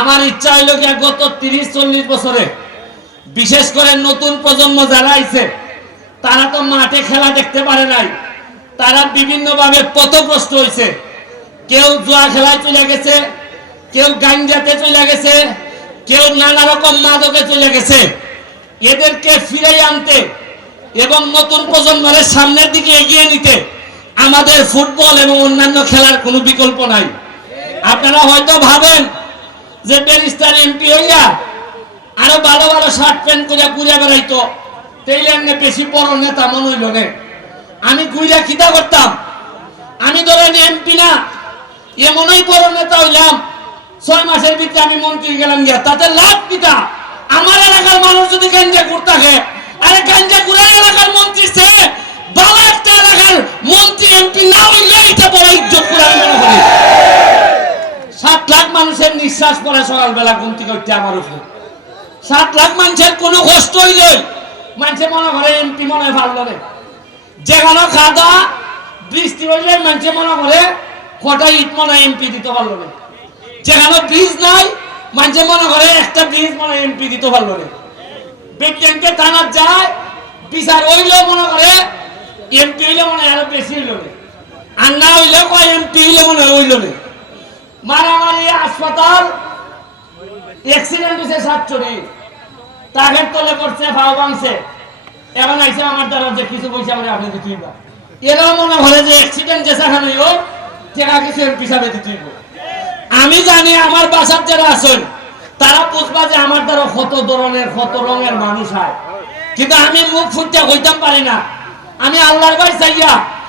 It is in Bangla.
আমার ইচ্ছা হইল কি গত তিরিশ, চল্লিশ বছরে, বিশেষ করে নতুন প্রজন্ম যারা আইছে, তারা তো মাঠে খেলা দেখতে পারে নাই। তারা বিভিন্নভাবে পথভ্রষ্ট হয়েছে কেউ জোয়া খেলায় চলে গেছে, কেউ গাঞ্জাতে চলে গেছে, কেউ নানা রকম মাদকে চলে গেছে। এদেরকে ফিরে আনতে এবং নতুন প্রজন্মের সামনের দিকে এগিয়ে নিতে আমাদের ফুটবল এবং অন্যান্য খেলার কোনো বিকল্প নাই। আপনারা হয়তো ভাবেন যে ব্যারিস্টার এমপি হইয়া আরও ভালো ভালো শার্ট প্যান্ট করে ঘুরে বেড়াইতো। তেইলেন বেশি বড় নেতা মনে হইল আমি ঘুরে খিদা করতাম। আমি ধরেন এমপি না, এমনই বড় নেতা হইলাম। ছয় মাসের ভিতরে আমি মন্ত্রী গেলাম গিয়া। তাতে লাভ কিটা? আমার এলাকার মানুষ যদি গাঞ্জা ঘুরতে আরে গাঞ্জা ঘুরে এলাকার মন্ত্রী সে বাবা একটা এলাকার মন্ত্রী এমপি এটা বড় ইজ্জত করে আমি মনে করি। সাত লাখ মানুষের নিঃশ্বাস পড়ে সকালবেলা ঘুম থেকে উঠতে আমার উপরে। সাত লাখ মানুষের কোনো কষ্ট হইলে মানুষে মনে করে, এমপি মনে ভালো রে যেখানে খাদা বৃষ্টি হইলে মানুষে মনে করে, কটা ইট মনে এমপি দিতে পারল না। যেখানে ব্রিজ নাই, মানুষে মনে করে একটা ব্রিজ মনে এমপি দিতে পারল না। বিজ্ঞানকে টানা যায়, বিচার হইলেও মনে করে, এমপি হইলে মনে আরও বেশি হইল না। আর না হইলে কয় এমপি হইলে মনে হইল না। মারামারি, হাসপাতাল অ্যাক্সিডেন্ট হয়েছে সাতচুরি টাকের তলে পড়ছে ভাও ভাঙছে। এখন আইসে আমার দ্বারা যে কিছু পয়সা আমরা আপনি দিতে হইবা। এরাও মনে করে যে অ্যাক্সিডেন্ট যে সেখানে হোক টাকা কিছু এমপি সাহেবে দিতে হইব। আমি জানি আমার বাসার যারা আছেন, তারা বুঝবা যে আমার দ্বারা কত ধরনের, কত রঙের মানুষ হয়। কিন্তু আমি মুখ ফুটতে হইতাম পারি না। আমি আল্লাহর ভাই চাইয়া